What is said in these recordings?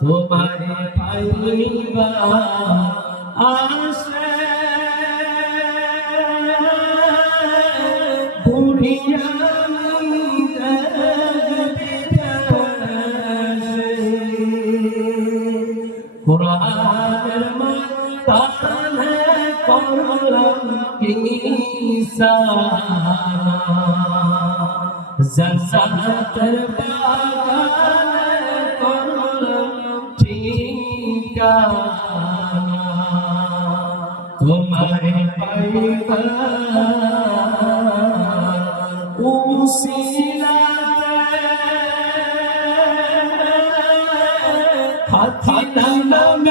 তোমারে পাইবা আশে বুড়িয়া কুরআনের ময়দানে করলাম কিসানা জান্নাতের বাগানে করলাম ঠিকানা তোমারে পাইবা হাতি নাম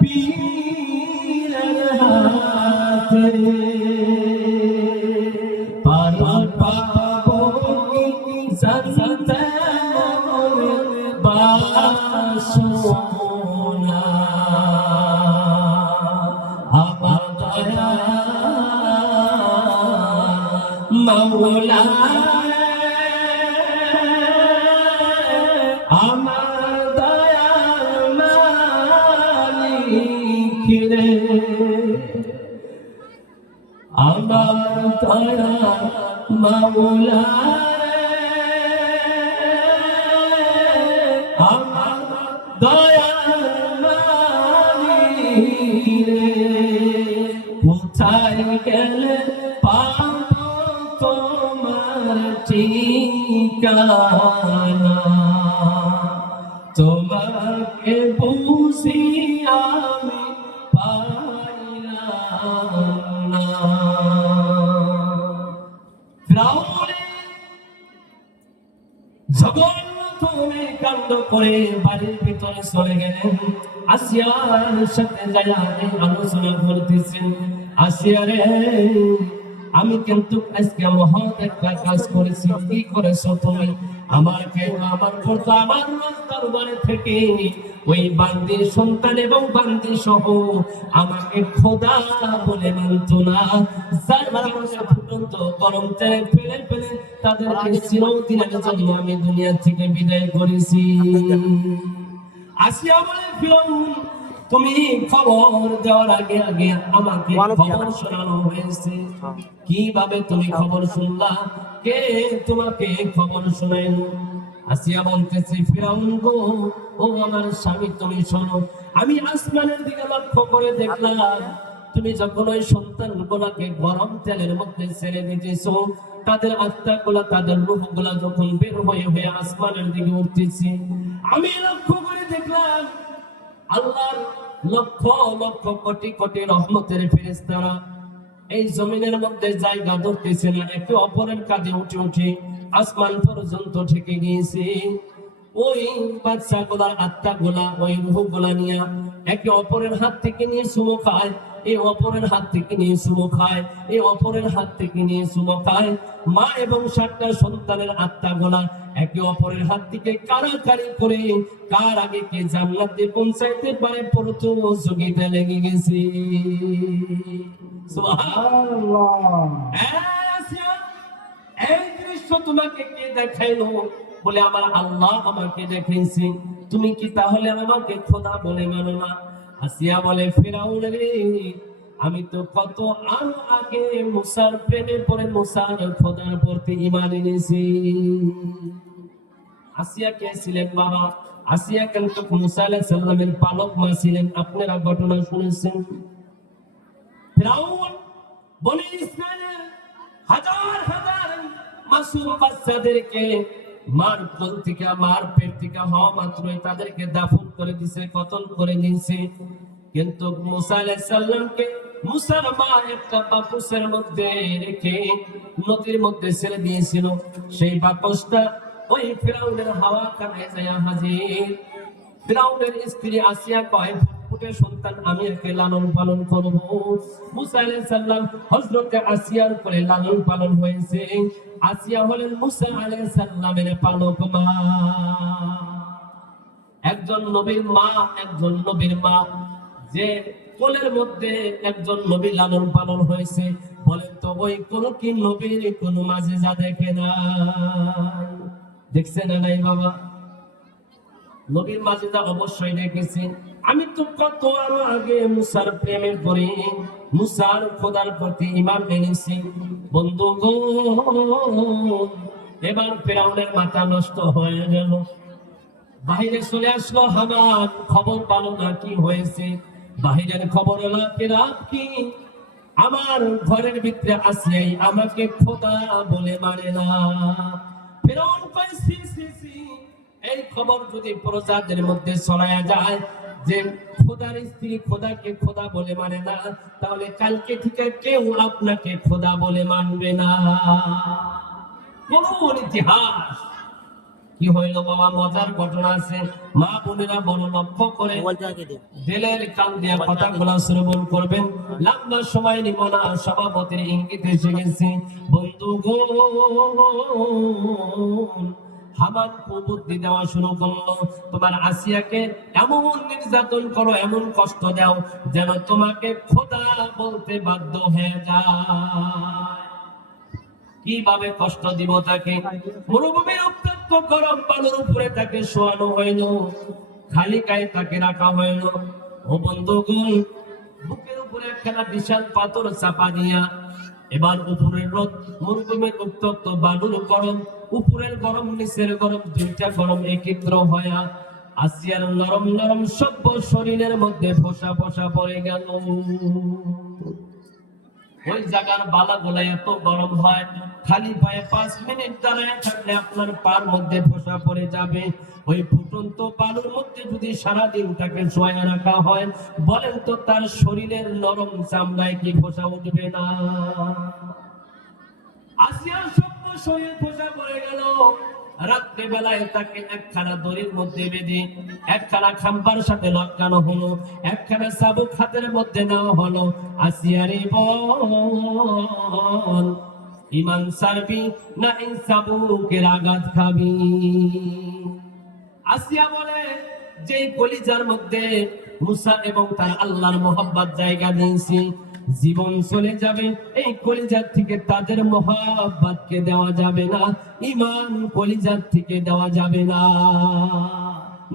পীরের হাতে পার পাবো জান্নাতে বাসনা আমার দয়া মাওলা আমার দয়া মালিক রে আমার দয়া মাওলা আমার দয়া মালিক রে কোথায় গেলে পাবো তোমার ঠিকানা তোমাকে বুঝি আমি পাইলাম না জগন্নাথে কাণ্ড করে বাড়ির ভিতরে চলে গেলেন আসিয়ার সাথে যায় আলোচনা করতেছেন আসিয়া রে আমি কিন্তু আজকে মহৎ একটা কাজ করেছি কি করেছো তুমি আমাকে আমার করতো আমার দরবারে থেকে ওই বান্দির সন্তান এবং বান্দি সহ আমাকে খোদা বলে মানত না যার মানুষ ফুটন্ত গরম তেলে ফেলে ফেলে তাদেরকে চিরদিনের জন্য আমি দুনিয়া থেকে বিদায় করেছি আসিয়া বলে ফিরাউন তুমি খবর দেওয়ার আগে আগে আমাকে খবর শোনানো হয়েছে কিভাবে তুমি খবর শুনলা কে তোমাকে খবর শোনাইলো আসিয়া বলতেছে ফিরাউন গো ও আমার স্বামী তুমি শোনো আমি আসমানের দিকে লক্ষ্য করে দেখলাম তুমি যখন ওই সন্তানগুলোকে গরম তেলের মধ্যে ছেড়ে দিতেছো তাদের আত্মাগুলা তাদের রূহগুলা যখন বের হয়ে হয়ে আসমানের দিকে উঠতেছে আমি লক্ষ্য করে দেখলাম আল্লাহর লক্ষ লক্ষ কোটি কোটি রহমতের ফেরেশতারা এই জমিনের মধ্যে জায়গা ধরতেছে না একে অপরের কাঁধে উঠে উঠে আসমান পর্যন্ত ঠেকে গিয়েছে ওই বাচ্চাগুলার আত্মাগুলা ওই রূহগুলা নিয়ে একে অপরের হাত থেকে নিয়ে চুমো খায় এই অপরের হাত থেকে নিয়ে চুমো খায় এই অপরের হাত থেকে নিয়ে চুমো খায় মা এবং 7টা সন্তানের আত্মাগুলা একে অপরের হাত থেকে কারাকারি করে কার আগে কে জান্নাতে পৌঁছাইতে পারে প্রতিযোগিতা লেগে গেছে সুবহানাল্লাহ এই দৃশ্য তোমাকে কে দেখাইলো বলে আমার আল্লাহ আমাকে দেখাইছে তুমি কি তাহলে আমাকে খোদা বলে মানো না আসিয়া বলে ফিরাউন রে আমি তো কত আগে মুসার প্রেমে পড়ে মুসার খোদার প্রতি ঈমান এনেছি আসিয়া কে ছিলেন বাবা আসিয়া কিন্তু মুসা আলাইহিস সালামের পালক মা ছিলেন আপনারা ঘটনা শুনেছেন ফিরাউন বনি ইসরাইলের হাজার হাজার মাসুম বাচ্চাদেরকে মার কোল থেকে মার পেট থেকে হওয়া মাত্রই তাদেরকে দাফন করে দিয়েছে কতল করে দিয়েছে কিন্তু মুসা আলাইহিস সালামকে মুসার মা একটা বাকসের মধ্যে রেখে নদীর মধ্যে ছেড়ে দিয়েছিল সেই বাকসটা ওই ফিরাউনের হাওয়া খানায় যায় হাজির ফিরাউনের স্ত্রী আসিয়া কয় ফুটে সন্তান আমি একে লালন পালন করব মুসা আলাইহিস সালাম হযরত আসিয়ার উপরে লালন পালন হয়েছে আসিয়া হলেন মুসা আলাইহিস সালামের পালক মা একজন নবীর মা যে কোলের মধ্যে একজন নবী লালন পালন হয়েছে বলেন তো ওই কোন কি নবীর কোন মাঝে যা দেখে না দেখছে না নাই বাবা নবীর মাজেদা অবশ্যই দেখেছি। আমি তো কত আরো আগে মুসার প্রেমে পড়ে মুসার খোদার প্রতি ঈমান এনেছি। বন্ধুগণ, এবার ফিরআউনের মাথা নষ্ট হয়ে গেল। বাহিরে চলে আসলো হামান, খবর পালো না কি হয়েছে। বাহিরের খবর হলো ফিরআউন কি আমার ঘরের ভিতরে আছে, আমাকে খোদা বলে মানে না। ফিরআউন কয় সি সি সি, এই খবর যদি প্রজাদের মধ্যে ছড়ায়া যায় যে খোদার স্ত্রী খোদাকে খোদা বলে মানে না, তাহলে কালকে থেকে কেউ আপনাকে খোদা বলে মানবে না। কোন ইতিহাস কি হইল বাবা, মজার ঘটনা আছে। মা বোনেরা বড় লক্ষ্য করে দিলের কান দিয়া কথাগুলো শ্রবণ করবেন। লম্বা সময় নিব না, সভাপতির ইঙ্গিত এসে গেছে। বন্ধুগণ, হামান বুদ্ধি দেওয়া শুরু করলো, তোমার আসিয়াকে এমন নির্যাতন করো, এমন কষ্ট দাও যেন তোমাকে খোদা বলতে বাধ্য হয়ে যায়। কিভাবে কষ্ট দিব তাকে? মরুভূমির উত্তপ্ত গরম বালুর উপরে তাকে শোয়ানো হইল, খালি গায়ে তাকে রাখা হইল। ও বন্ধুগণ, বুকের উপরে একখানা বিশাল পাথর চাপা দিয়া এবার উপরের রোদ, মরুভূমির উত্তপ্ত বালুর গরম, উপরের গরম নিচের গরম, দুইটা গরম একত্র হয়া আসিয়ার নরম নরম সভ্য শরীরের মধ্যে ফোসা ফোসা পড়ে গেল। ওই জায়গার বালাগুলা এত গরম হয়, খালি পায়ে 5 মিনিট দাঁড়ায় থাকলে আপনার পার মধ্যে ফোসা পড়ে যাবে। ওই ফুটন্ত বালুর মধ্যে যদি সারাদিন তাকে শোয়া রাখা হয়, বলেন তো তার শরীরের নরম চামড়ায় কি ফোসা উঠবে না? আসিয়ার সভ্য শরীর ফোসা পড়ে গেল। রাত্রে বেলায় তাকে একখানা দড়ির মধ্যে বেঁধে একখানা খাম্বার সাথে লটকানো হলো, একখানা চাবুক হাতের মধ্যে নেওয়া হলো। আসিয়ারে বল, ইমান সারবি না এই চাবুকের আঘাত খাবি? আসিয়া বলে, যে কলিজার মধ্যে মুসা এবং তার আল্লাহর মোহাব্বত জায়গা দিয়েছি, জীবন চলে যাবে, এই কলিজার থেকে তাদের মোহাব্বতকে দেওয়া যাবে না, ঈমান কলিজার থেকে দেওয়া যাবে না।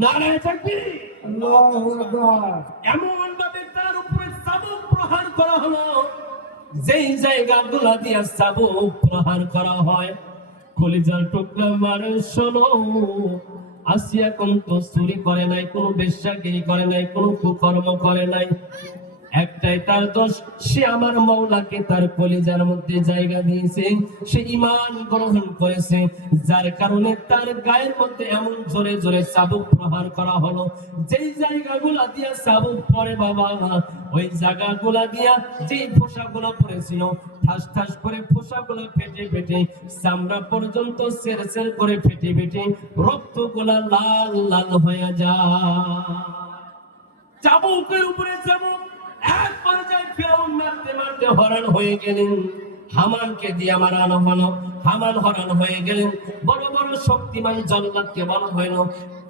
নারায়ে তাকবীর, আল্লাহু আকবার। এমন ভাবে তার উপরে চাবুক প্রহার করা হলো, যেই জায়গাগুলো দিয়ে চাবুক প্রহার করা হয় কলিজার টুকরা মারে। শোনো, আসিয়া কোন চুরি করে নাই, কোন বেশ্যাগিরি করে নাই, কোন কুকর্ম করে নাই। একটাই তার দোষ, সে আমার মাওলাকে তার কলিজার মধ্যে জায়গা দিয়েছে, সে ঈমান গ্রহণ করেছে, যার কারণে তার গায়ের মধ্যে এমন জোরে জোরে চাবুক প্রহার করা হলো। যেই জায়গাগুলা দিয়া চাবুক পড়ে বাবা, ওই জায়গাগুলা দিয়া যেই ফোঁসাগুলা পড়েছিল, ঠাস ঠাস করে ফোঁসাগুলা ফেটে ফেটে চামড়া পর্যন্ত সের সের করে ফেটে ফেটে রক্তগুলা লাল লাল হয়ে যায়। চাবুকের উপরে চাবুক। এক পর্যায়ে ফিরআউন মারতে মারতে হরণ হয়ে গেলেন, হামানকে দিয়ে মারানো হলো। হামান হরণ হয়ে গেলেন। বড় বড় শক্তিমান জল্লাদকে বলা হইল,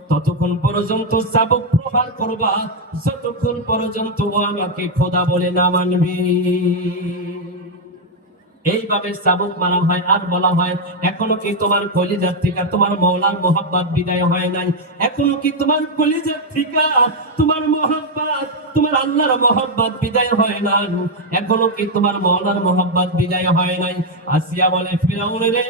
ততক্ষণ পর্যন্ত চাবুক প্রহার করবা যতক্ষণ পর্যন্ত ও আমাকে খোদা বলে না মানবে। এইভাবে চাবুক মারা হয়। আর বলা হয়, এখনো কি তোমার কলিজার থেকে তোমার মওলার মোহাব্বত বিদায় হয় নাই? এখনো কি তোমার কলিজার থেকে তোমার মোহাব্বত, তোমার আল্লাহর মোহাব্বত বিদায় হয় নাই? এখনো কি তোমার মওলার মোহাব্বত বিদায় হয় নাই? আসিয়া বলে, ফিরআউন রে,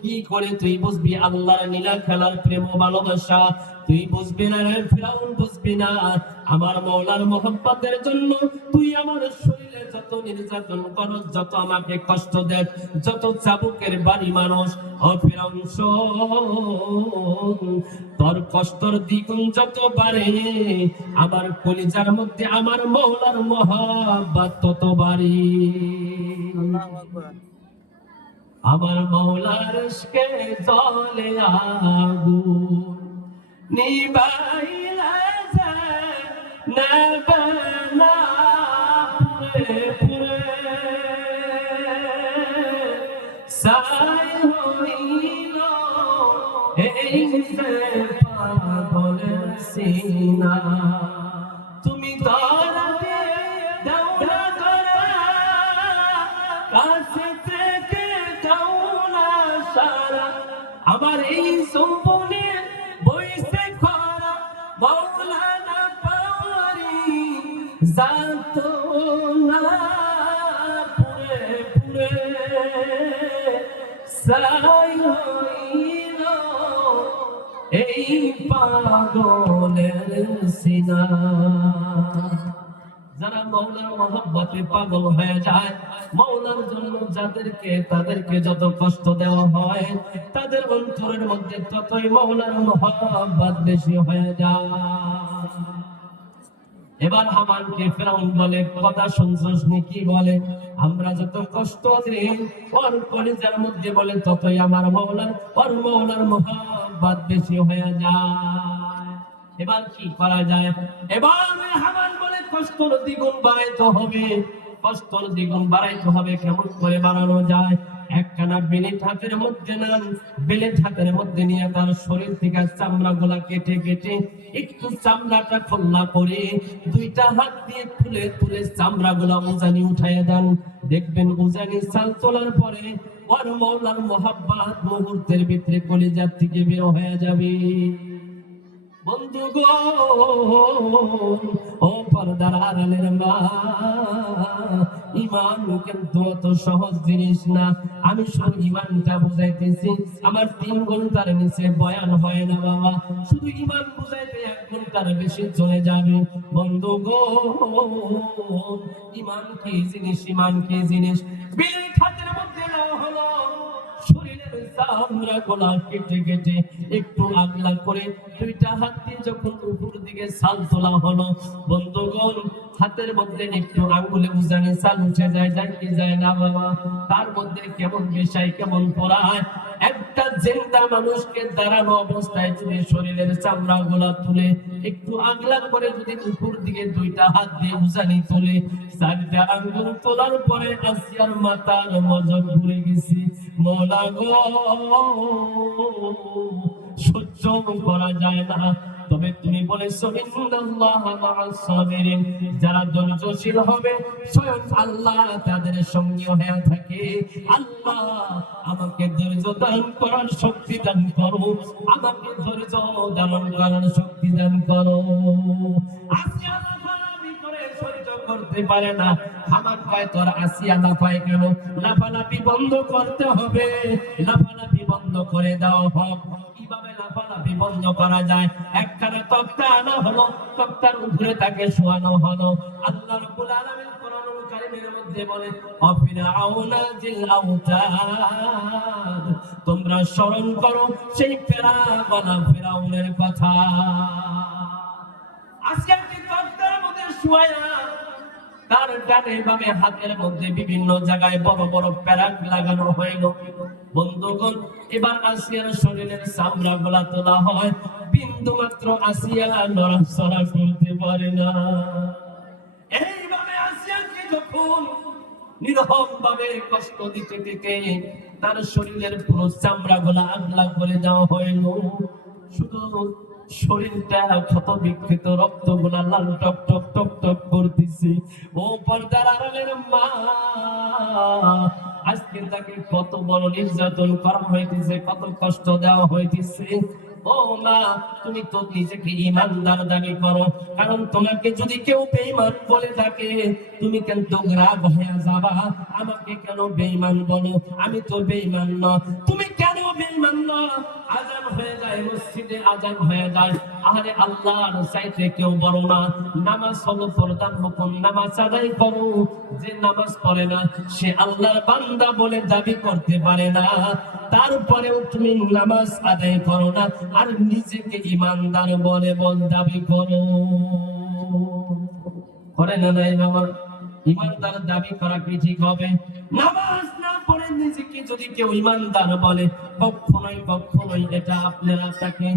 কি করে তুই বুঝবি আল্লাহর নীলা খেলার প্রেম ও ভালোবাসা? তুই বুঝবি না রে ফিরআউন, বুঝবি না। আমার মওলার মোহাব্বতের জন্য তুই আমার শরীরে যত নির্যাতন করস, যত আমাকে কষ্ট দেখ, যত চাবুকের বাড়ি মানুষ, ও ফিরআউন শোন, তোর কষ্টর দ্বিগুণ যত বাড়ে, আমার কলিজার মধ্যে আমার মওলার মোহাব্বত তত বাড়ে। আল্লাহু আকবার। আমার মওলার ইশকে জ্বলে আগুন, নিবাইলা যায় নেবে না পুরে পুরে, সাই হইল এই যে পাগলের সিনা। তুমি ধরা দাও না ধরা, কাছে থেকে দাও না সারা, আমার এই সম্পনে বইছে খরা, জাত না পুরে পুরে সাই হইল এই পাগলের সিনা। যারা মওলার মহব্বতে পাগল হয়ে যায়, মওলার জন্য তাদেরকে যত কষ্ট দেওয়া হয়, তাদের অন্তরের মধ্যে ততই মওলার মহব্বত বেশি হয়ে যায়। এবার হামানকে ফেরাউন বলে, কথা শুনছস নি কি বলে? আমরা যত কষ্ট দিই ওর কলিজার মধ্যে বলে ততই আমার ওর মওলার মহব্বত বেশি হয়ে যায়। এবার কি করা যায়? এবার হামান বলে কষ্টর দ্বিগুণ বাড়াইতে হবে। কষ্টর দ্বিগুণ বাড়াইতে হবে। কেমন করে বাড়ানো যায়? একখানা বেলেট হাতের মধ্যে নেন, বেলেট হাতের মধ্যে নিয়ে তার শরীর থেকে চামড়া গুলা কেটে কেটে একটু চামড়াটা খোলা করে দুইটা হাত দিয়ে তুলে তুলে চামড়া গুলা উজানি উঠাইয়া দেন। দেখবেন উজানি চাল তোলার পরে ওর মওলার মহব্বত মুহূর্তের ভিতরে কলিজার থেকে বের হয়ে যাবে। বন্ধুগণ, ও পর্দার আড়ালের মা, ঈমান কিন্তু অত সহজ জিনিস না। আমি শুধু ঈমানটা বুঝাইতেছি, আমার 3 ঘন্টার নিচে বয়ান হয় না বাবা। শুধু ঈমান বুঝাইতে 1 ঘন্টার বেশি চলে যাবে। বন্ধুগণ, ঈমান কি জিনিস? ঈমান কি জিনিস? বিল খাতের মধ্যে দেওয়া হলো, শরীরের চামড়া গুলা কেটে কেটে একটু আগলা করে দুইটা হাত দিয়ে যখন উপর দিকে ছাল তোলা হলো, বন্ধুগণ, হাতের মধ্যে একটু আঙ্গুলে উজানি ছাল উঠে যায় কি যায় না বাবা? তার মধ্যে কেমন বিষয় কেমন পড়ায়। একটা জিন্দা মানুষকে দাঁড়ানো অবস্থায় যদি শরীরের চামড়া গুলা তুলে একটু আগলা করে যদি উপর দিকে দুইটা হাত দিয়ে উজানি তোলে, 4টা আঙ্গুল তোলার পরে আসিয়ার মাথার মজক ঘুরে গেছে। মওলা গো, সহ্য করা যায় না। তবে তুমি বলেছো ইন্নাল্লাহা মা'আস সাবিরিন, যারা ধৈর্যশীল হবে স্বয়ং আল্লাহ তাদের সঙ্গে হয়ে থাকে। আল্লাহ আমাকে ধৈর্য ধারণ করার শক্তি দান করো, আমাকে ধৈর্য ধারণ করার শক্তি দান করো। আসিয়া লাফালাফি করে সহ্য করতে পারে না। আমার কয় তোর আসিয়া লাফায় কেন? লাফালাফি বন্ধ করতে হবে। লাফালাফি বন্ধ করে দাও হোক। কিভাবে লাফালাফি বন্ধ করা যায়? একখানা তক্তা আনা হলো, তক্তার উপরে তাকে শোয়ানো হলো। আল্লাহ রাব্বুল আলামিন কোরআনুল কারীমের মধ্যে বলে, অফিরাউনা জিল আউতাদ, তোমরা স্মরণ করো সেই ফেরাউনের কথা। আজকে কি তক্তার মধ্যে শোয়া, তার ডানে বামে হাতের মধ্যে বিভিন্ন জায়গায় বড় বড় প্যারাক লাগানো হইল। বন্ধুগণ, এবার আসিয়ার শরীরের চামড়া গুলা তোলা হয়, বিন্দু মাত্র আসিয়া নড়াচড়া করতে পারে না। এইভাবে আসিয়াকে যখন নিরহম ভাবে কষ্ট দিতে দিতে তার শরীরের পুরো চামড়া গুলা আগলা করে দেওয়া হইল, শুধু শরীরটা ক্ষত বিক্ষত, রক্ত গুলা লাল টক টক টক টক করতেছে। ও পর্দার আড়ালের মা, আজকে তাকে কত বড় নির্যাতন করা হইতেছে, কত কষ্ট দেওয়া হইতেছে। ও মা, তুমি তো নিজেকে ঈমানদার দাবি করো, কারণ তোমাকে যদি কেউ বেঈমান বলে থাকে তুমি কিন্তু রাগ হয়ে যাবা। আমাকে কেন বেঈমান বলো? আমি তো বেঈমান না। তুমি কেন বেঈমান না? আযান হয়ে যায়, মসজিদে আযান হয়ে যায়, আরে আল্লাহর চাইতে কেউ বড় না। নামাজ হলো প্রধান হুকুম, নামাজ আদায় করো। যে নামাজ পড়ে না সে আল্লাহর বান্দা বলে দাবি করতে পারে না। তারপরেও তুমি নামাজ আদায় করো না আর নিজেকে ঈমানদার বলে দাবি করো। করে না নাই বাবা? ঈমানদার দাবি করা কি ঠিক হবে? নামাজ না পড়ে নিজেকে যদি কেউ ঈমানদার বলে, কখনোই কখনোই এটা আপনারা তাকে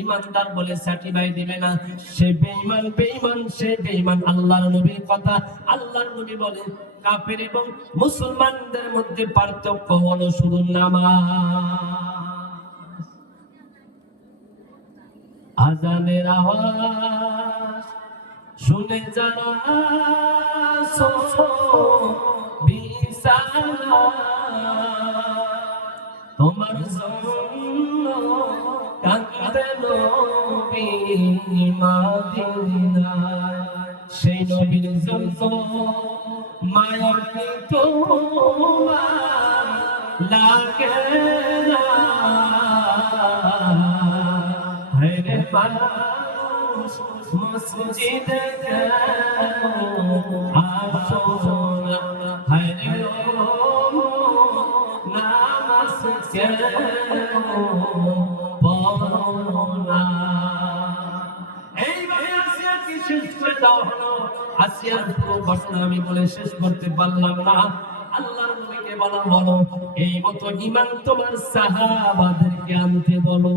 ঈমানদার বলে সার্টিফাই দিবে না। সে বেঈমান, বেঈমান, সে বেঈমান। আল্লাহর নবীর কথা, আল্লাহর নবী বলে কাফের এবং মুসলমানদের মধ্যে পার্থক্য হলো শুধু নামাজ। আযানের আওয়াজ শুনে যারা তোমার জন্য কাঁদে নবী মদিনায়। সেই নবীর জন্য মায়ার কি তোমার লাগে না হায়রে মানুষ মসজিদে আসো না হায়রে নামাজ কেন পড়ো না এইভাবে আসিয়াকে শেষ করে দেওয়া হলো। আসিয়ার পুরো ঘটনা আমি বলে শেষ করতে পারলাম না। আল্লাহর নবীকে বলা হলো এই মতো ঈমান তোমার সাহাবাদেরকে আনতে বলো।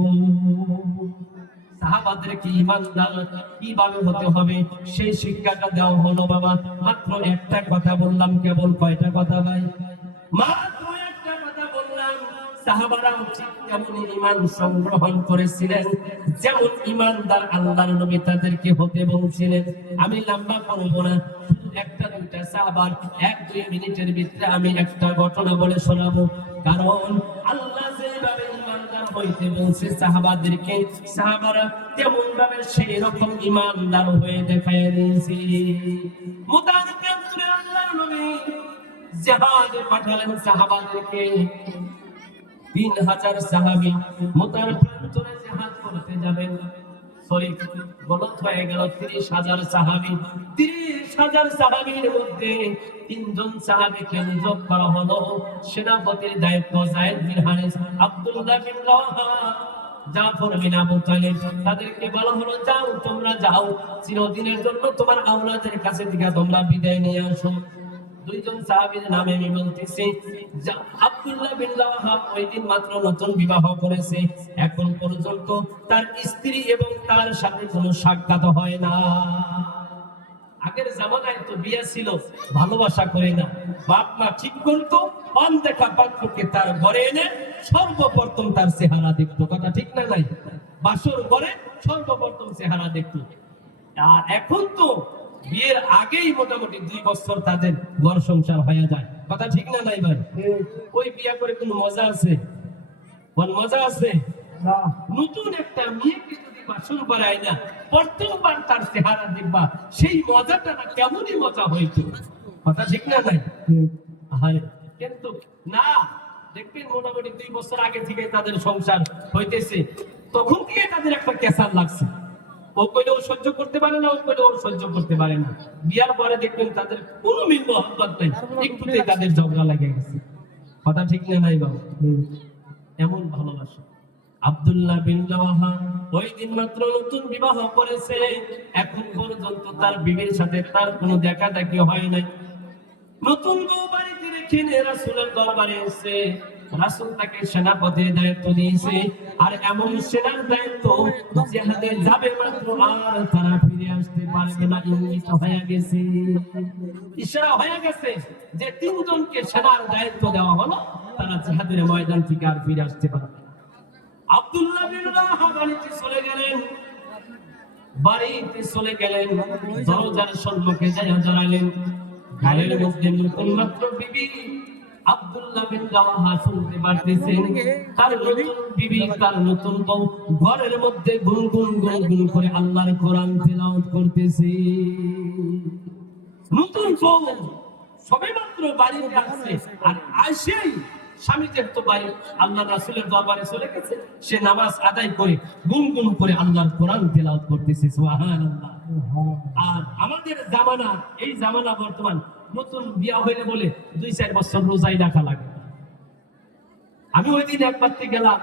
সাহাবাদেরকে ঈমানদার কিভাবে হতে হবে সেই শিক্ষাটা দেওয়া হলো। বাবা মাত্র একটা কথা বললাম, কেবল কয়টা কথা ভাই? মাত্র একটা কথা বললাম। সাহাবারা যেমন ঈমান সংগ্রহণ করেছিলেন, যেমন ঈমানদার আল্লাহর নবী তাদেরকে হতে বলছিলেন। আমি লম্বা করব না, একটা দুইটা সাহাবার 1-2 মিনিটের ভিতরে আমি একটা ঘটনা বলে শোনাবো। কারণ আল্লাহ যেভাবে ঈমানদার হইতে বলছে সাহাবাদেরকে, সাহাবারা তেমন ভাবে সেই রকম ঈমানদার হয়ে দেখায় দিয়েছে। মুতানবিরে আল্লাহর নবী জিহাদে পাঠালেন সাহাবাদেরকে। 3000 সাহাবী মুতার প্রান্তরে জিহাদ করতে যাবেন। সরি, গলত হয়ে গেল। 30,000 সাহাবী। 30,000 সাহাবীর মধ্যে 3 জন সাহাবীকে নিয়োগ করা হলো সেনাপতির দায়িত্ব। যায়েদ বিন হারিস, আব্দুল্লাহ বিন রাওয়াহা, জাফর বিন আবু তালিব। তাদেরকে বলা হলো যাও, তোমরা যাও, চিরদিনের জন্য তোমার আওলাদের কাছে থেকে তোমরা বিদায় নিয়ে আসো। 2 জন সাহাবীর নামে আমি বলতেছি। আব্দুল্লাহ বিন রাওয়াহা ওই দিন মাত্র নতুন বিবাহ করেছে, এখন পর্যন্ত তার স্ত্রী এবং তার সাথে কোনো সাক্ষাৎ হয় না। আগের জামানায় তো বিয়ে ছিল ভালোবাসা করে না, বাপ মা ঠিক করতো, অনদেখা পাত্রকে তার ঘরে এনে সর্বপ্রথম তার চেহারা দেখতো। কথা ঠিক না নাই? বাসর ঘরে সর্বপ্রথম চেহারা দেখতো। আর এখন তো বিয়ের আগেই মোটামুটি 2 বছর তাদের ঘর সংসার হয়ে যায়। কথা ঠিক না নাই ভাই? ওই বিয়ে করে কোনো মজা আছে? কোন মজা আছে? নতুন একটা মেয়েকে যদি বাসন করায় না, প্রথমবার তার চেহারা দেখবা, সেই মজাটা না কেমনই মজা হইতো। কথা ঠিক না নাই? কিন্তু না, দেখবেন মোটামুটি 2 বছর আগে থেকে তাদের সংসার হইতেছে, তখন থেকে তাদের একটা কেসার লাগছে। ও কইলেও সহ্য করতে পারে না, ও কইলেও সহ্য করতে পারে না। বিয়ার পরে দেখবেন তাদের কোনো মিল মহব্বত নাই, একটুতেই তাদের ঝগড়া লেগে গেছে। কথা ঠিক না নাই বাবা? এমন ভালোবাসা। আব্দুল্লাহ বিন রাওয়াহা ওই দিন মাত্র নতুন বিবাহ করেছে, এখন পর্যন্ত তার বিবির সাথে তার কোনো দেখা দেখি হয় নাই। নতুন বউ বাড়িতে রেখে রাসূলের দরবারে এসে রাসূল তাকে সেনাপতির দায়িত্ব দিয়েছে। আর এমন সেনার দায়িত্ব জিহাদে যাবে মাত্র, আর তারা ফিরে আসতে পারবে না। ইঙ্গিত হয়ে গেছে, ইশারা হয়ে গেছে যে 3 জনকে সেনার দায়িত্ব দেওয়া হলো, তারা জিহাদের ময়দান থেকে আর ফিরে আসতে পারবে না। আব্দুল্লাহ বিন রাওয়াহা বাড়িতে চলে গেলেন। দরজার সম্মুখে যায় দাঁড়ালেন। ঘরের মধ্যে নতুন মাত্র বিবি আব্দুল্লাহ বিন রাওয়াহা শুনতে পারতেছেন তার নতুন বিবি, তার নতুন বউ ঘরের মধ্যে গুনগুন গুনগুন করে আল্লাহর কোরআন তেলাওয়াত করতেছে। নতুন বউ সবে মাত্র বাড়িতে আসছে, আর আইসেই স্বামী যেহেতু বাড়ি আল্লাহ রাসূলের দরবারে চলে গেছে, সে নামাজ আদায় করে গুনগুন করে আল্লাহর কোরআন তেলাওয়াত করতেছে। সুবহানাল্লাহ। আর আমাদের জামানা, এই জামানা বর্তমান, নতুন বিয়া হইলে বলে 2-4 বছর রোজাই রাখা লাগে। আমি ওই দিন একবার গেলাম,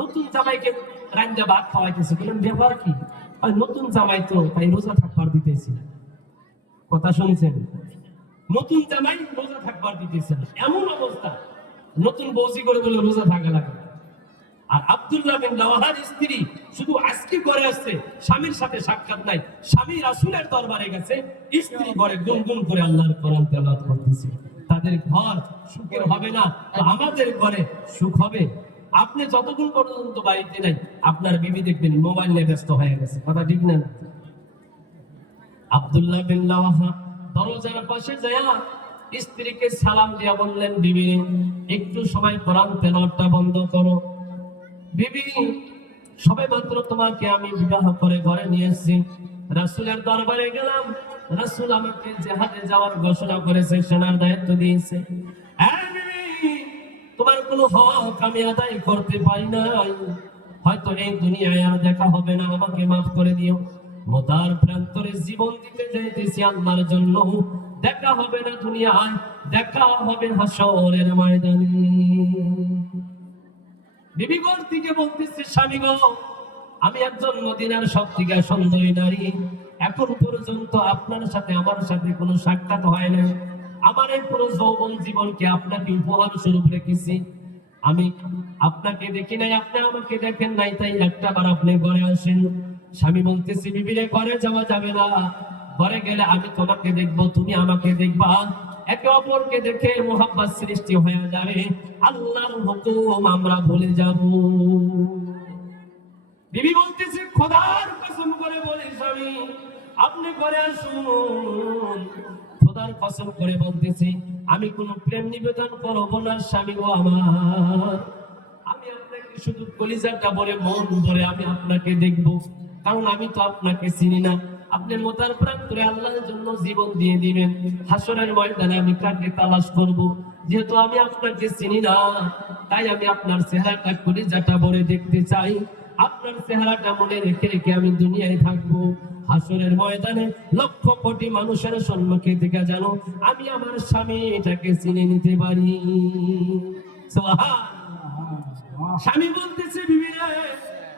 নতুন জামাইকে রান্না ভাত খাওয়াইতেছে। বললাম ব্যাপার কি? নতুন জামাই তো তাই রোজা থাকবার দিতেছি না। কথা শুনছেন? নতুন জামাই রোজা থাকবার দিতেছে না, এমন অবস্থা। নতুন বৌজি করে বলে রোজা থাকা লাগে। আর আব্দুল্লাহ বিন রাওয়াহার স্ত্রী শুধু আজকে ঘরে আসছে, স্বামীর সাথে সাক্ষাৎ নাই। স্বামী রাসূলের দরবারে গেছে, স্ত্রী ঘরে গুনগুন করে আল্লাহর কোরআন তেলাওয়াত করতেছে। তাদের ঘর সুখের হবে না, তো আমাদের ঘরে সুখ হবে? আপনি যতক্ষণ পর্যন্ত বাড়িতে নাই, আপনার বিবি দেখবেন মোবাইল নিয়ে ব্যস্ত হয়ে গেছে। কথা ঠিক না? আব্দুল্লাহ বিন রাওয়াহা দরজার পাশে যায় স্ত্রীকে সালাম দিয়া বললেন, বিবি একটু সময় কোরআন তেলাওয়াতটা বন্ধ করো। বিবি, সবে মাত্র তোমাকে আমি বিবাহ করে ঘরে নিয়ে এসেছি, রাসূলের দরবারে গেলাম, রাসূল আমাকে জিহাদে যাওয়ার ঘোষণা করেছে, সেনার দায়িত্ব দিয়েছে। তোমার কোনো হক আমি আদায় করতে পারি নাই, হয়তো এই দুনিয়ায় আর দেখা হবে না, আমাকে মাফ করে দিও। মোতার প্রান্তরে জীবন দিতে যাইতেছি আল্লাহর জন্য, দেখা হবে না দুনিয়ায়, দেখা হবে হাসরের ময়দানে। বিবি ঘর থেকে বলতেছে, স্বামী গো, আমি একজন মদিনার সবথেকে সুন্দরী নারী, এখন পর্যন্ত আপনার সাথে আমার সাথে কোনো সাক্ষাৎ হয় না, আমার এই পুরো যৌবন জীবনকে আপনাকে উপহার স্বরূপ রেখেছি, আমি আপনাকে দেখি নাই, আপনি আমাকে দেখেন নাই, তাই একটা বার আপনি ঘরে আসেন। স্বামী বলতেছি, বিবিরে ঘরে যাওয়া যাবে না, ঘরে গেলে আমি তোমাকে দেখবো, তুমি আমাকে দেখবা, একে অপরকে দেখে মোহাব্বত সৃষ্টি হয়ে যাবে, আল্লাহর হুকুম আমরা ভুলে যাব। বিবি বলতেছে, খোদার কসম করে বলি স্বামী, আপনি ঘরে আসুন। খোদার কসম করে বলতেছি, আমি কোনো প্রেম নিবেদন করবো না স্বামী গো আমার, আমি আপনাকে শুধু কলিজাটা ভরে মন ভরে আমি আপনাকে দেখবো, কারণ আমি তো আপনাকে চিনি না। আপনি মোতার প্রান্তরে আল্লাহর জন্য জীবন দিয়ে দিবেন, হাসরের ময়দানে আমি কাকে তালাশ করব, যেহেতু আমি আপনাকে চিনি না, তাই আমি আপনার চেহারাটা কলিজাটা ভরে দেখতে চাই, আপনার চেহারাটা মনে রেখে রেখে আমি দুনিয়ায় থাকবো, হাসরের ময়দানে লক্ষ কোটি মানুষের সম্মুখে থেকে জানো আমি আমার স্বামী এটাকে চিনে নিতে পারি। সুবহানাল্লাহ। স্বামী বলতেছে, বিবি রে,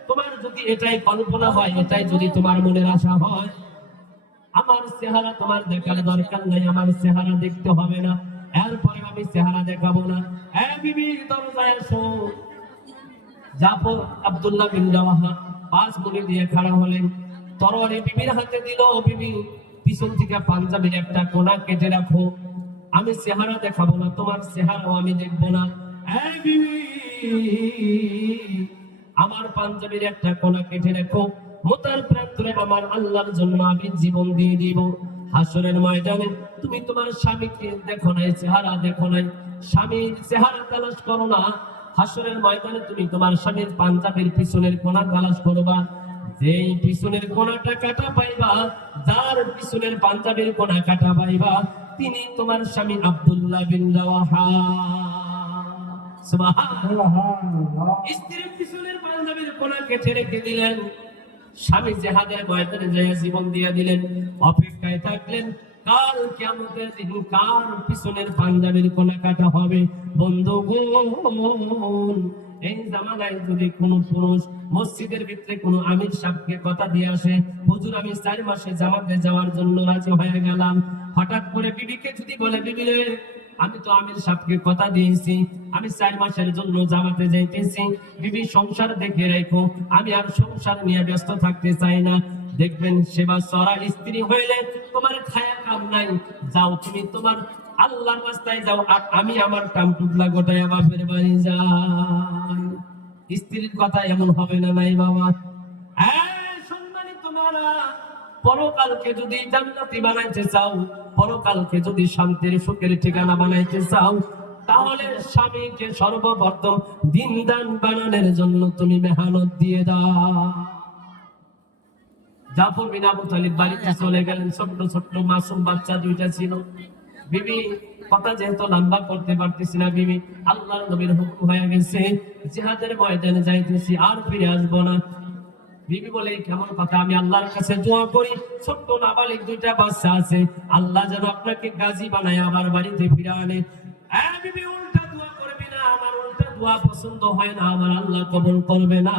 তোমার যদি এটাই কল্পনা হয়, এটাই যদি তোমার মনের আশা হয়, আমার চেহারা তোমার দেখার দরকার নাই, আমার চেহারা দেখতে হবে না, এরপরে আমি চেহারা দেখাবো না। বিবি দরজায় আসো। জাফর আব্দুল্লাহ বিন রাওয়াহা 5 গুলি দিয়ে খাড়া হলেন, তরবারি বিবির হাতে দিল। বিবি পিছন থেকে পাঞ্জাবির একটা কোনা কেটে রাখো, আমি চেহারা দেখাবো না, তোমার চেহারাও আমি দেখবো না। বিবি, আমার পাঞ্জাবির একটা কোনা কেটে রাখো, মোতার প্রান্তরে আমার আল্লাহর জন্য আমি জীবন দিয়ে দিব। হাসরের ময়দানে তুমি তোমার স্বামীকে দেখো নাই, চেহারা দেখো নাই, স্বামীর চেহারা তালাশ করো না, হাসরের ময়দানে তুমি তোমার স্বামীর পাঞ্জাবির পিছনের কোনা তালাশ করবা, যেই পিছনের কোনাটা কাটা পাইবা, যার পিছনের পাঞ্জাবির কোনা কাটা পাইবা, তিনি তোমার স্বামী আব্দুল্লাহ বিন রাওয়াহা। সুবহানাল্লাহ। স্ত্রীর পিছনের পাঞ্জাবির কোনা কেটে রেখে দিলেন, স্বামী জিহাদের ময়দানে যায় জীবন দিয়ে দিলেন, অপেক্ষায় থাকলেন কাল কিয়ামতের দিন কার পিছনের পাঞ্জাবির কোনা কাটা হবে। বন্ধুগণ, এই জামানায় যদি কোনো পুরুষ মসজিদের ভিতরে কোনো আমির সাহেবকে কথা দিয়ে আসে, হুজুর আমি 4 মাসে জামাতে যাওয়ার জন্য রাজি হয়ে গেলাম, হঠাৎ করে বিবিকে যদি বলে, বিবি রে, আমি তো আমির সাহেবকে কথা দিয়েছি, আমি 4 মাসের জন্য জামাতে যাইতেছি, বিবি সংসার দেখে রাখো, আমি আর সংসার নিয়ে ব্যস্ত থাকতে চাই না, দেখবেন সেবা সরা স্ত্রী হইলে তোমার খায়া কাম নাই, যাও তুমি তোমার আল্লাহর রাস্তায় যাও, আর আমি আমার টাম টুকলা গোটায় বাপের বাড়ি যাই। স্ত্রীর কথা এমন হবে না নাই বাবা? সম্মানিত মারা, পরকালকে যদি জান্নাতি বানাইতে চাও, পরকালকে যদি শান্তির সুখের ঠিকানা বানাইতে চাও, তাহলে স্বামীকে সর্বপ্রথম দিনদান বানানোর জন্য তুমি মেহনত দিয়ে দাও। জাফর বিন আবু তালিব বাড়িতে চলে গেলেন, ছোট্ট ছোট্ট মাসুম বাচ্চা দুইটা ছিল। বিবি কথা যেহেতু লম্বা করতে পারতেছি না, বিবি আল্লাহর নবীর হুকুম হয়ে গেছে, জিহাদের ময়দানে যাইতেছি, আর ফিরে আসবো না। বিবি বলে, কেমন কথা? আমি আল্লাহর কাছে দোয়া করি, ছোট্ট নাবালিক দুইটা বাচ্চা আছে, আল্লাহ যেন আপনাকে গাজী বানায় আমার বাড়িতে ফিরে আনে। বিবি উল্টা দোয়া করবি না, আমার উল্টা দোয়া পছন্দ হয় না, আমার আল্লাহ কবুল করবে না,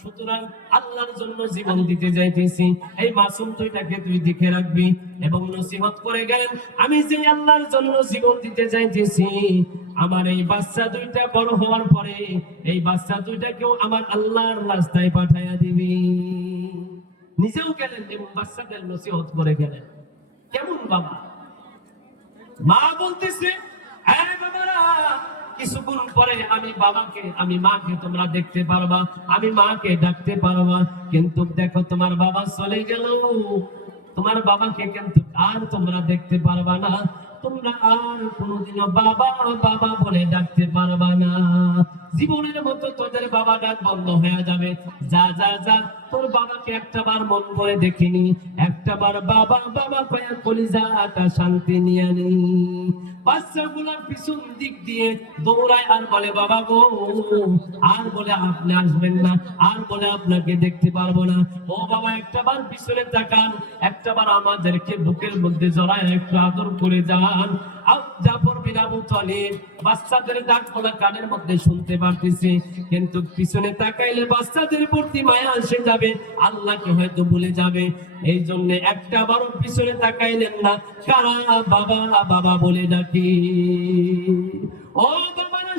সুতরাং আল্লাহর জন্য জীবন দিতে যাইতেছি, এই মাসুম দুইটাকে তুই দেখে রাখবি। এবং নসিহত করে গেলেন, আমি যে আল্লাহর জন্য জীবন দিতে যাইতেছি, আমার এই বাচ্চা দুইটা বড় হওয়ার পরে এই বাচ্চা দুইটাকেও আমার আল্লাহর রাস্তায় পাঠাইয়া দিবি। নিজেও গেলেন এবং বাচ্চাদের নসিহত করে গেলেন। কেমন বাবা? মা বলতেছে, বাবারা, কিছুক্ষণ পরে আমি মাকে তোমরা দেখতে পারবা, আমি মাকে ডাকতে পারবা, কিন্তু দেখো তোমার বাবা চলে গেল, তোমার বাবাকে কিন্তু আর তোমরা দেখতে পারবা না, তোমরা আর কোনোদিনও বাবা বাবা বলে ডাকতে পারবা না, জীবনের মতো তোদের বাবা ডাক বন্ধ হয়ে যাবে। যা যা যা, তোর বাবাকে একটা বার মন করে দেখিনি, একটা একটাবার বাবা বাবা কয়া কলিজাটা শান্তি নিয়ে নেই। বাচ্চাগুলা পিছন দিক দিয়ে দৌড়ায় আর বলে বাবা গো, আর বলে আপনি আসবেন না, আর বলে আপনাকে দেখতে পারবো না। ও বাবা একটাবার পিছনে তাকান, একটাবার আমাদেরকে বুকের মধ্যে জড়ায় একটু আদর করে যান। জাফর বিন আবু তালিব বাচ্চাদের ডাকগুলা কানের মধ্যে শুনতে পারতেছে, কিন্তু পিছনে তাকাইলে বাচ্চাদের প্রতি মায়া এসে যাবে, আল্লাহকে হয়তো ভুলে যাবে। এই জন্য একটাবারও পিছনে তাকাইলেন না। কারা বাবা বাবা বলে ডাকি? ও বাবারা,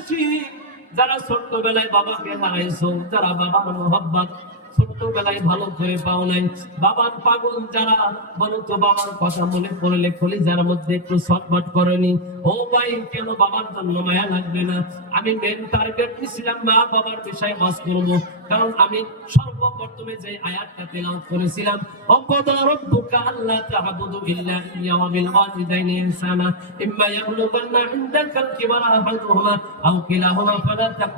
যারা ছোট্টবেলায় বাবাকে হারাইছো, যারা বাবার মোহাব্বত ছোট্টবেলায় ভালো করে পাও নাই, বাবার পাগল যারা, বলো তো বাবার কথা মনে পড়লে কলিজার মধ্যে একটু ছটফট করেনি? ও ভাই, কেন বাবার জন্য মায়া লাগবে না? আমি মেন টার্গেট নিছিলাম মা বাবার বিষয়ে বাস করব, কারণ আমি সর্বপ্রথমে যে আয়াতটা তেলাওয়াত করেছিলাম, ওয়াকাদা রাব্বুকা আল্লা তা'বুদু ইল্লা ইয়্যাহু ওয়া বিল ওয়ালিদাইনি ইহসানা ইম্মা ইয়াবলুগান্না ইনদাকাল কিবারা আহাদুহুমা আও কিলাহুমা ফালা